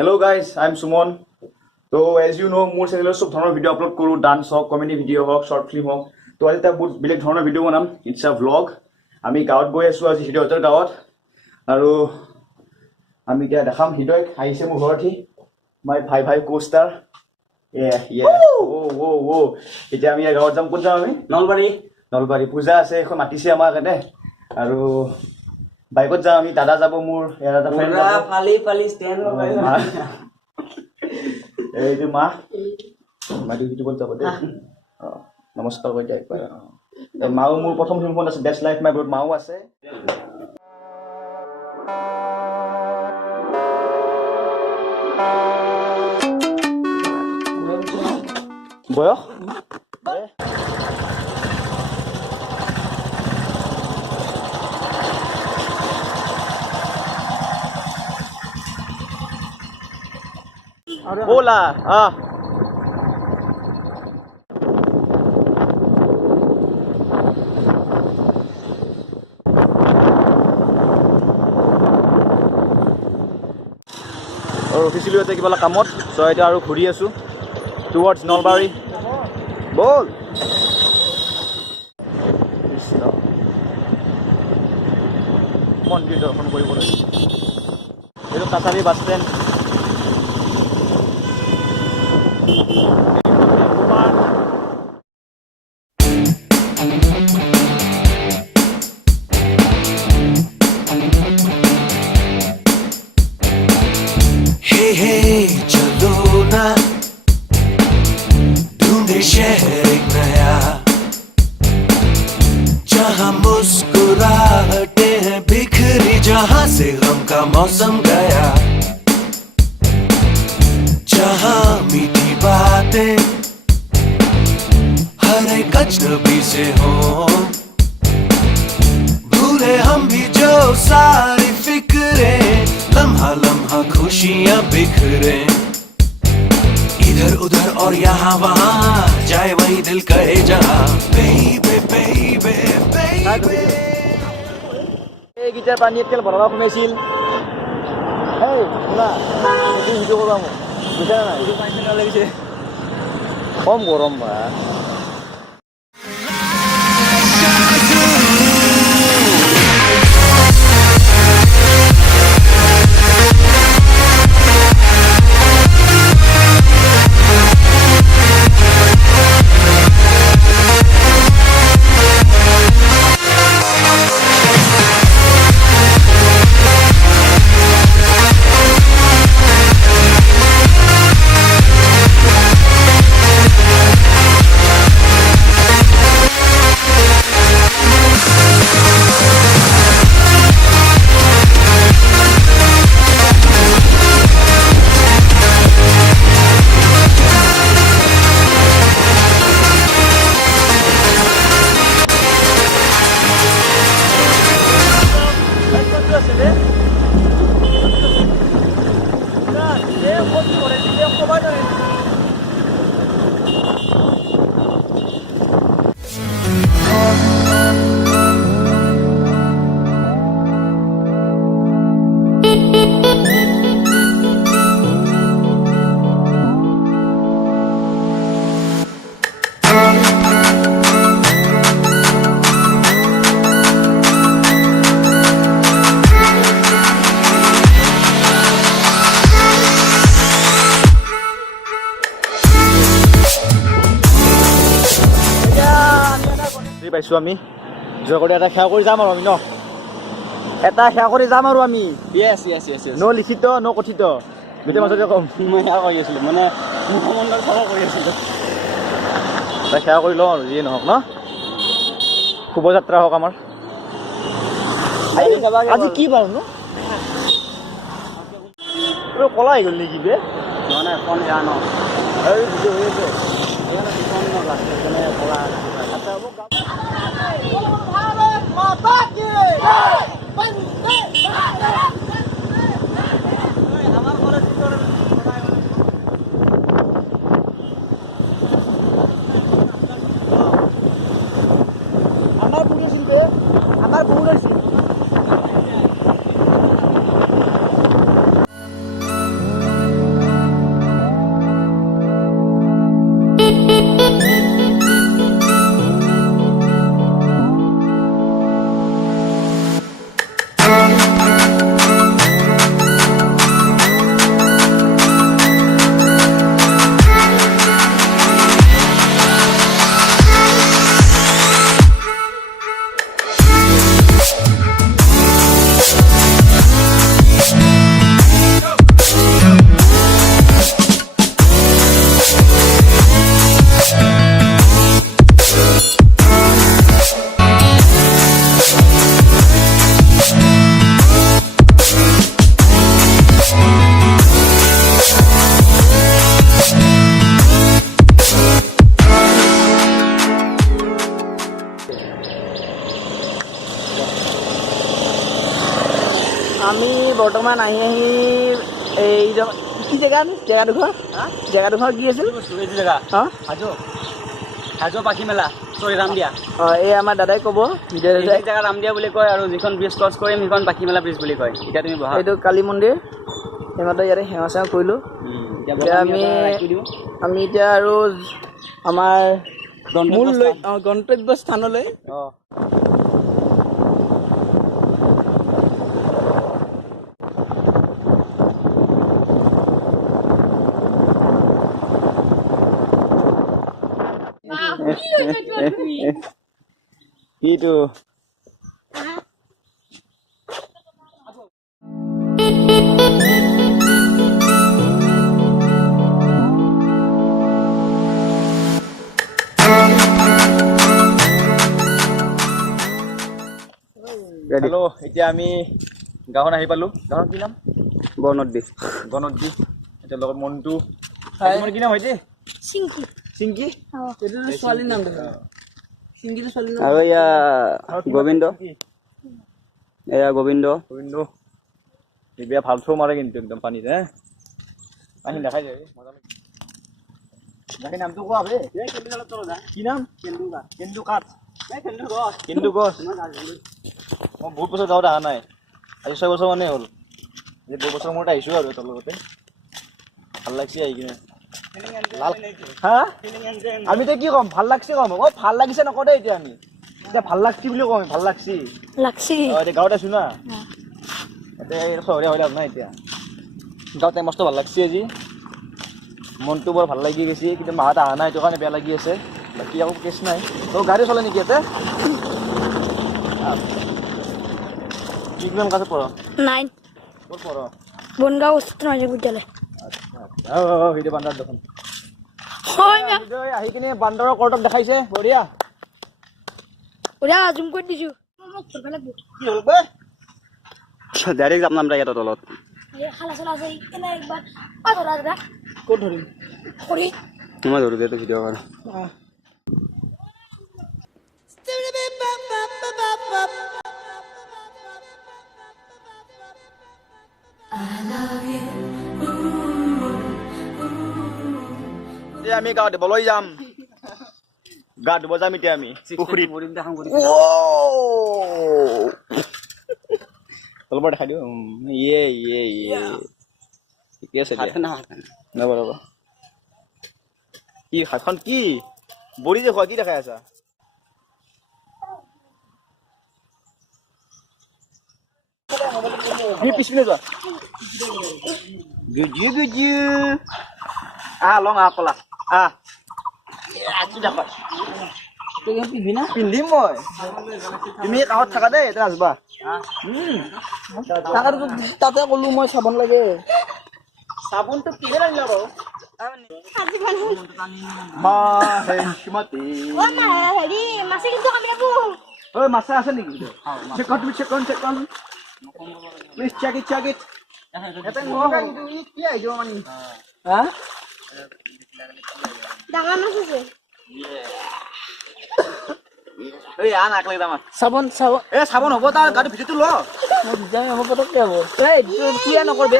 Hello guys, I'm Sumon. So as you know, মোৰ চেনেলত সব ধৰণৰ ভিডিও আপলোড কৰো, ডান্স হওক, কমেডি ভিডিও হওক, শৰ্ট ফিল্ম হওক। তো আজি এটা বহুত বেলেগ ধৰণৰ ভিডিও বনাম। It's a vlog. আমি গাঁৱত গৈ আছো আজি হৃদয়তৰ গাঁৱত আৰু আমি এতিয়া দেখাম হৃদয় আহিছে মোৰ ঘৰতে। মাই ভাই কোষ্টাৰ এতিয়া আমি গাঁৱত যাম। ক'ত যাম আমি? নলবাৰী পূজা আছে, এখন মাতিছে আমাৰ কাৰণে আৰু বাইকত যাম আমি। দাদা যাব, মোৰ এটা ফ্ৰেণ্ড ফালি ষ্টেণ্ড লগাই এইটো মাইটো ইউটিউবত যাব দেই। নমস্কাৰ কৈ দিয়া একবাৰ। মাও মোৰ প্ৰথম ফিল্মখন আছে বেষ্ট লাইফ মাই ব্ৰড, মাও আছে। বয়স Hola, আৰু ৰখিছিলোঁ এতিয়া কিবা কামত, চ' এতিয়া আৰু ঘূৰি আছোঁ টুৱাৰ্ডছ নলবাৰী। বল মন্দিৰ দৰ্শন কৰিবলৈ। এইটো কাছাৰী বাছ ষ্টেণ্ড। चलो ना ढूंढे शहर एक नया, जहाँ मुस्कुराहटे हैं बिखरी, जहाँ से गम का मौसम गया, जहाँ मीठी बातें हर एक अजनबी से हो, भूले हम भी जो सारी फिक्रें, लम्हा लम्हा खुशियां बिखरे, इधर उधर और यहाँ वहाँ, जाए वही दिल कहे जहाँ। बेबे बेबे बेबे এই গিটাৰ পানী তেল ভৰাব সোমাইছিল। এই শুনা, ভিডিঅ' কৰিব মোক বুজা নাই, লাগিছে কম গৰম বা। পাইছোঁ আমি যোৱা কৰি এটা সেৱা কৰি যাম আৰু আমি ন, এটা সেৱা কৰি যাম আৰু আমি। ন' লিখিত ন' কথিত দুটাৰ মাজতে কম। মই সেৱা কৰি আছিলোঁ, মানে মুখমণ্ডল চাফা কৰি আছিলোঁ। এটা সেৱা কৰি লওঁ আৰু যিয়ে নহওক ন, শুভযাত্ৰা হওক আমাৰ। আজি কি বাৰু ন কলা হৈ গ'ল নেকি বে? মানে ফোন এয়া ন এই ভিডিঅ' হৈ আছে আমাৰ পুৰি আছিল বে, আমাৰ বহুত আছিল। বৰ্তমান আহি এই কি জেগাডোখৰ কি আছিল এইটো জেগা অঁ হাজো পাখি মেলা চৰি ৰামদিয়া অঁ এই আমাৰ দাদাই ক'ব ভিডিঅ' এই জেগা ৰামদিয়া বুলি কয় আৰু যিখন ব্ৰিজ ক্ৰছ কৰিম সেইখন পাখি মেলা ব্ৰিজ বুলি কয় এতিয়া তুমি বহা এইটো কালী মন্দিৰ সেইমাত্ৰ ইয়াতে সেৱা চেৱা কৰিলোঁ এতিয়া আমি এতিয়া আৰু আমাৰ গন্তব্য স্থানলৈ কিটো হেল্ল' এতিয়া আমি গাঁৱত আহি পালোঁ গাঁৱৰ কি নাম গণদ্বী এতিয়া লগত মন্টু তোমাৰ কি নাম হৈছে চিংকি ছোৱালীৰ নাম আৰু এয়া গোবিন্দ বিয়া ভাল থৌ মাৰে কিন্তু একদম পানীত পানী দেখাই যায় মজা লাগে নামটো কোৱা বে কি নাম কেন্দু গছ মই বহুত বছৰ গাঁৱত অহা নাই আজি 6 বছৰ মানে হ'ল আজি 2 বছৰ মূৰত আহিছোঁ আৰু তোৰ লগতে ভাল লাগছে আহি কিনে আমিতো কি ক'ম ভাল লাগছে ক'ম ভাল লাগিছে নকওঁ দেই এতিয়া আমি এতিয়া ভাল লাগছি বুলি কওঁ ভাল লাগছি এতিয়া গাঁৱত আছোঁ না এতিয়া চহৰীয়া হৈ লাভ নাই এতিয়া গাঁৱতে মস্ত ভাল লাগছে আজি মনটো বৰ ভাল লাগি গৈছে কিন্তু মাহঁত অহা নাই সেইটো কাৰণে বেয়া লাগি আছে বাকী একো কেছ নাই গাড়ী চলে নেকি ইয়াতে কিমান ক্লাছত পঢ় 9 ক'ত পঢ় বনগাঁও উচ্চতৰ মাধ্যমিক বিদ্যালয় ভিডিঅ' বান্দাৰ দেখোন হয় না আহি কিনে বান্দৰৰ কৰ্টক দেখাইছে বঢ়িয়া জুম কৰি দিছোঁ কি হ'ল বে ডাইৰেক্ট যাম নাম ইয়াত তলত খালা চলা আছে এনে একবাৰ পাগলা দাদা ক'ত ধৰিম কৰি মই ধৰো দে ভিডিঅ' কৰ আমি গা ধুবলৈ যাম এতিয়া আমি পুখুৰীত তলবৰ দেখাই দিওঁ ঠিকে আছে ৰ'ব কি হাতখন কি বৰি যে খোৱা কি দেখাই আছা পিছপিনে যোৱা গুজু লং কলা পিন্ধিম মই তুমি কাষত থাকা দেই এতিয়া আসবা তাতে ক'লো মই চাবোন লাগে চাবোনটো কিহে আনিলা বাৰু মাছে আছে নেকি চেক কৰ প্লিজ চেক ইট কি আহিব মানে ডাঙৰ মাছ আছে চাবোন হ'ব তাৰ গাটো ভিতৰটো ল হ'ব পটককে হ'ব কিয় নকৰবে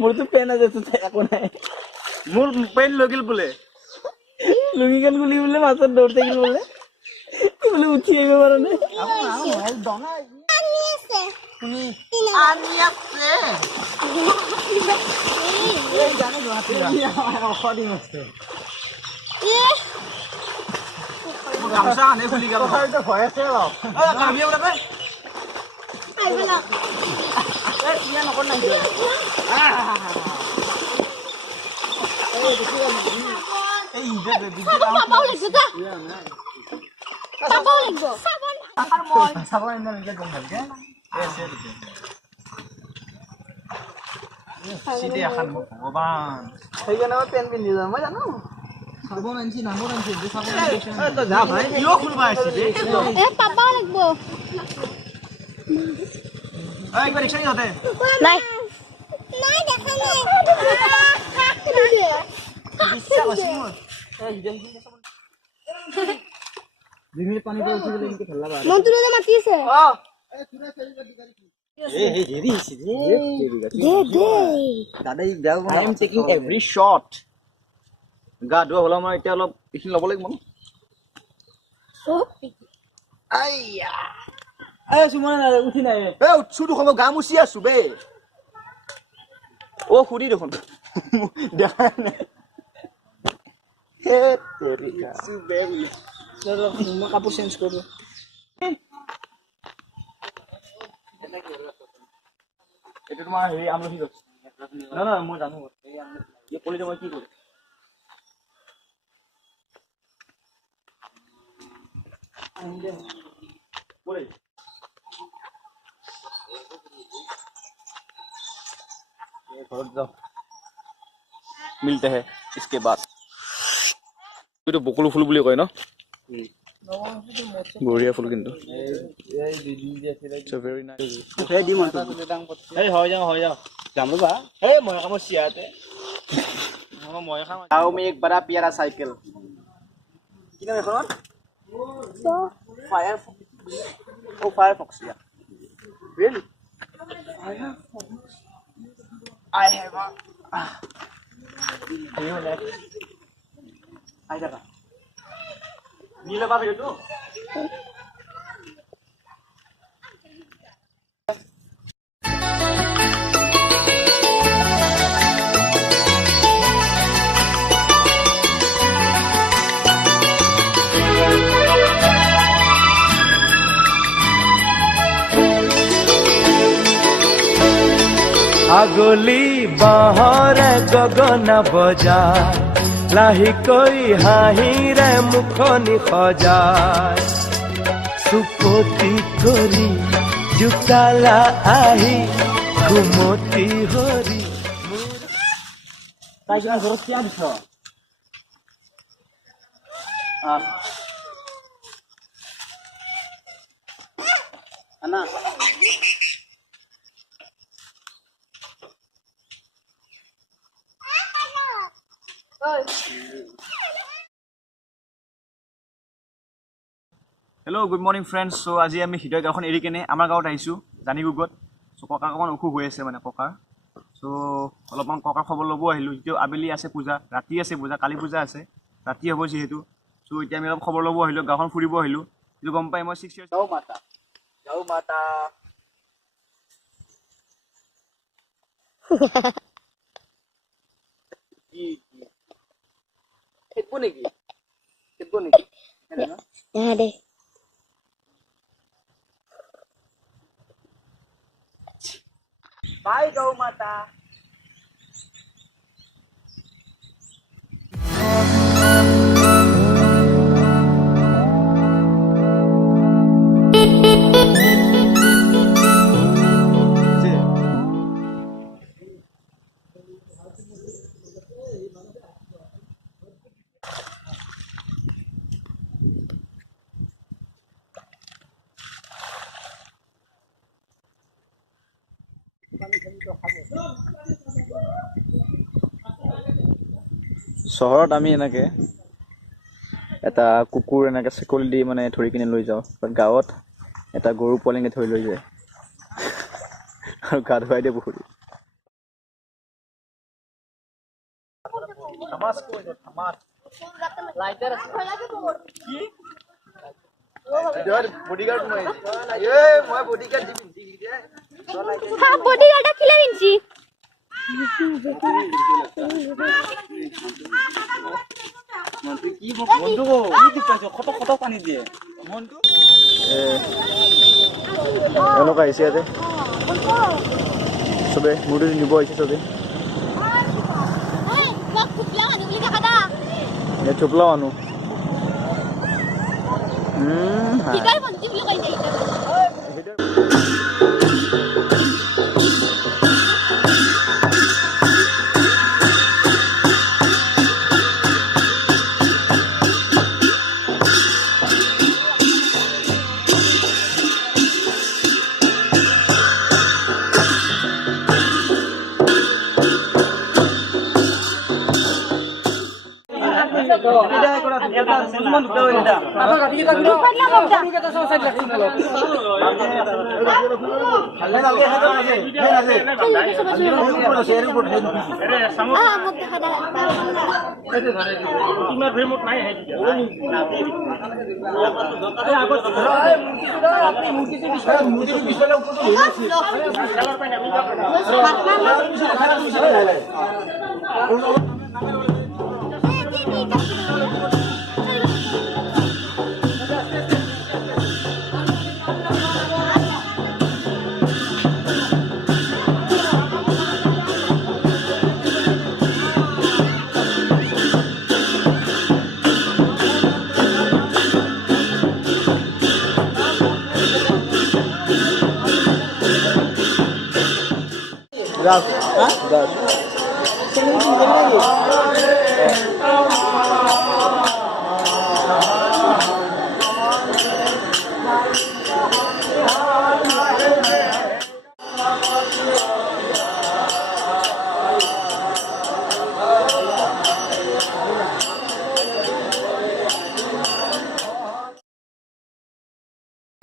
মোৰতো পেন আছে একো নাই মোৰ পেন লগিল বোলে লুঙি গেল বুলি বোলে মাছত দৌৰতে গেল বোলে বোলে উঠি আহিব পৰা নাই ভগৱান সেইকাৰণে পেন পিন্ধি যাম মই জানো চাবোন আনছি নামৰ আনছি যা ভাই কিয় খুলবা আছে পাব লাগিব একবাৰ ৰিক্সা নিহতে নাই নাই দেখা নাই মন্ত্ৰী মাতি আছে I am taking every shot. গা ধোৱা হ'লে মই এতিয়া অলপ এইখিনি ল'ব লাগিব ন উঠি নাই উঠছো দেখোন গা মুচি আছো বে অ সুধি দেখোন দেখা নাই মই কাপোৰ চেঞ্জ কৰোঁ এইটো তোমাৰ হেৰি আমলখি গছ নহয় মই জানো এই কলিতে মই কি কৰিম ঘৰত যাওঁ মিলতে হে इसके बाद এইটো বকুলো ফুল বুলি কয় ন বঢ়িয়া ফুল কিন্তু so very nice এই হৈ যাও যাম ৰবা এই মই কামৰ চিয়াতে মই খাম आओ में एक बड़ा प्यारा साइकिल কি নাম এখন फायर ओ फायरफॉक्स या really I have a you like I got नीला बाबा जो আগলি বাহৰে গগনা বজায় লাহিকৈ হাঁহিৰে মুখনি সজায় চুপতি কৰি জোকালা আহি ঘুমতি হৰি তাই কিমান ঘৰত কিয় দিছ আনা হেল্ল' গুড মৰ্ণিং ফ্ৰেণ্ডছ চ' আজি আমি হৃদয় গাঁওখন এৰি কেনে আমাৰ গাঁৱত আহিছোঁ জানিগুগত চ' ককাৰ অকণমান অসুখ হৈ আছে মানে ককাৰ চ' অলপমান ককাৰ খবৰ ল'ব আহিলোঁ যিটো আবেলি আছে পূজা ৰাতি আছে পূজা কালি পূজা আছে ৰাতি হ'ব যিহেতু চ' এতিয়া আমি অলপ খবৰ ল'ব আহিলোঁ গাঁওখন ফুৰিব আহিলোঁ যিটো গম পাই মই 6 years যাওঁ মাতা খেদব নেকি দে Bye, Go Mata. চহৰত আমি এনেকে এটা কুকুৰ এনেকে চেকলি দি মানে ধৰি কিনে লৈ যাওঁ বাট গাঁৱত এটা গৰু পোৱালিকে ধৰি লৈ যায় আৰু গা ধুৱাই দিয়ে পুখুৰী বডিগাৰ্ড খিলা দিনছি এনেকুৱা আহিছে ইয়াতে চবে মোৰটো নিব আহিছে চবে থোপলা মানুহ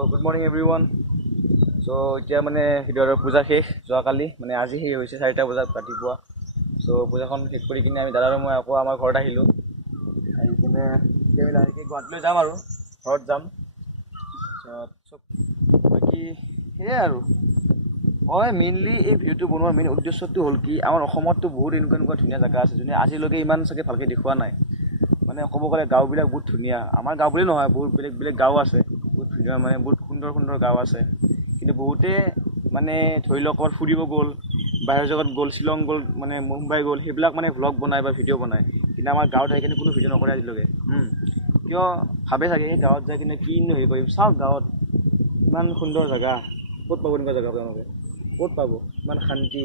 গুড মৰ্ণিং এভৰিৱান। চ' এতিয়া মানে হৃদয়ৰ পূজা শেষ যোৱাকালি, মানে আজি শেষ হৈছে 4টা বজাত ৰাতিপুৱা। চ' পূজাখন শেষ কৰি কিনে আমি দাদা আৰু মই আকৌ আমাৰ ঘৰত আহিলোঁ। আহি কিনে এতিয়া আমি লাহেকৈ গুৱাহাটীলৈ যাম আৰু ঘৰত যাম। চব বাকী সেয়াই আৰু মই মেইনলি এই ভিডিঅ'টো বনোৱাৰ মেইন উদ্দেশ্যটো হ'ল কি, আমাৰ অসমততো বহুত এনেকুৱা ধুনীয়া জেগা আছে যোনে আজিলৈকে ইমান চাগে ভালকৈ দেখুওৱা নাই। মানে ক'ব গ'লে গাঁওবিলাক বহুত ধুনীয়া, আমাৰ গাঁও বুলি নহয়, বহুত বেলেগ গাঁও আছে, বহুত ধুনীয়া মানে বহুত সুন্দৰ গাঁও আছে। কিন্তু বহুতে মানে ধৰি লওক ক'ৰবাত ফুৰিব গ'ল, বাহিৰৰ জেগাত গ'ল, শ্বিলং গ'ল, মানে মুম্বাই গ'ল, সেইবিলাক মানে ভ্লগ বনায় বা ভিডিঅ' বনায়। কিন্তু আমাৰ গাঁৱত আহি কিনে কোনো ভিডিঅ' নকৰে আজিলৈকে। কিয় ভাবে চাগে এই গাঁৱত যাই কিনে কিনো হেৰি কৰিম। চাওক গাঁৱত ইমান সুন্দৰ জেগা, ক'ত পাব এনেকুৱা জেগা আপোনালোকে, ক'ত পাব ইমান শান্তি।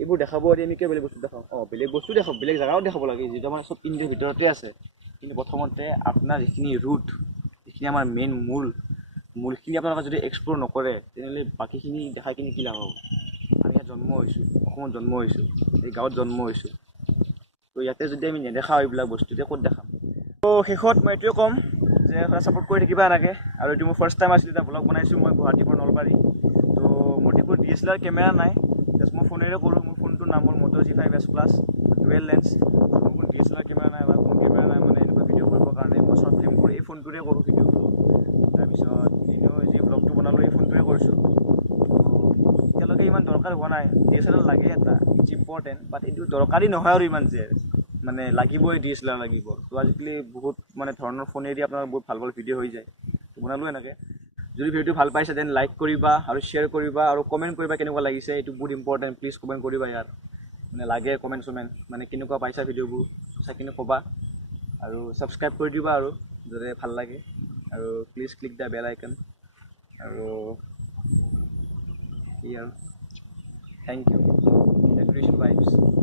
এইবোৰ দেখাব দি আমি কিয় বেলেগ বস্তু দেখাওঁ? বেলেগ বস্তু দেখাওঁ, বেলেগ জেগাও দেখাব লাগে, যিটো আমাৰ চব ইণ্ডিয়াৰ ভিতৰতে আছে। কিন্তু প্ৰথমতে আপোনাৰ যিখিনি ৰুট, যিখিনি আমাৰ মেইন মূলখিনি আপোনালোকে যদি এক্সপ্ল'ৰ নকৰে, তেনেহ'লে বাকীখিনি দেখাই কিনে কি লাভ হ'ব? আমি ইয়াত জন্ম হৈছোঁ, অসমত জন্ম হৈছোঁ, এই গাঁৱত জন্ম হৈছোঁ। তো ইয়াতে যদি আমি নেদেখাওঁ এইবিলাক বস্তু, তেতিয়া ক'ত দেখাম? তো শেষত মই এইটোৱে ক'ম যে সদায় ছাপোৰ্ট কৰি থাকিবা এনেকৈ। আৰু এইটো মোৰ ফাৰ্ষ্ট টাইম আছিল, এটা ব্লগ বনাইছোঁ মই গুৱাহাটীৰ পৰা নলবাৰী। তো মোৰ এইবোৰ DSLR কেমেৰা নাই, জাষ্ট মই ফোনেৰে কৰোঁ। মোৰ ফোনটোৰ নাম হ'ল Moto G5S Plus dual lens. মোৰ DSLR কেমেৰা নাই বা কোনো কেমেৰা নাই মানে এনেকুৱা ভিডিঅ' কৰিবৰ কাৰণে। মই শ্বৰ্ট ফিল্ম কৰি এই ফোনটোৰে কৰোঁ ভিডিঅ'। তাৰপিছত এনেও যি ব্লগটো বনালোঁ এই ফোনটোৰে কৰিছোঁ। এতিয়ালৈকে ইমান দৰকাৰ হোৱা নাই, DSLR লাগে এটা, ইটছ ইম্পৰ্টেণ্ট, বাট এইটো দৰকাৰী নহয় আৰু ইমান যে মানে লাগিবই DSLR লাগিব। তো আজিকালি বহুত মানে ধৰণৰ ফোনেদি আপোনাৰ বহুত ভাল ভিডিঅ' হৈ যায়। তো বনালোঁ এনেকৈ। যদি ভিডিঅ'টো ভাল পাইছে দেন লাইক কৰিবা আৰু শ্বেয়াৰ কৰিবা আৰু কমেণ্ট কৰিবা কেনেকুৱা লাগিছে। এইটো বহুত ইম্পৰ্টেণ্ট, প্লিজ কমেণ্ট কৰিবা ইয়াত, মানে লাগে কমেণ্ট মানে কেনেকুৱা পাইছা ভিডিঅ'বোৰ চাই কিনে ক'বা। আৰু ছাবস্ক্ৰাইব কৰি দিবা আৰু যাতে ভাল লাগে। আৰু please click the bell icon. আৰু কি আৰু থেংক ইউ, এপ্ৰিচিয়েট ভাইবছ।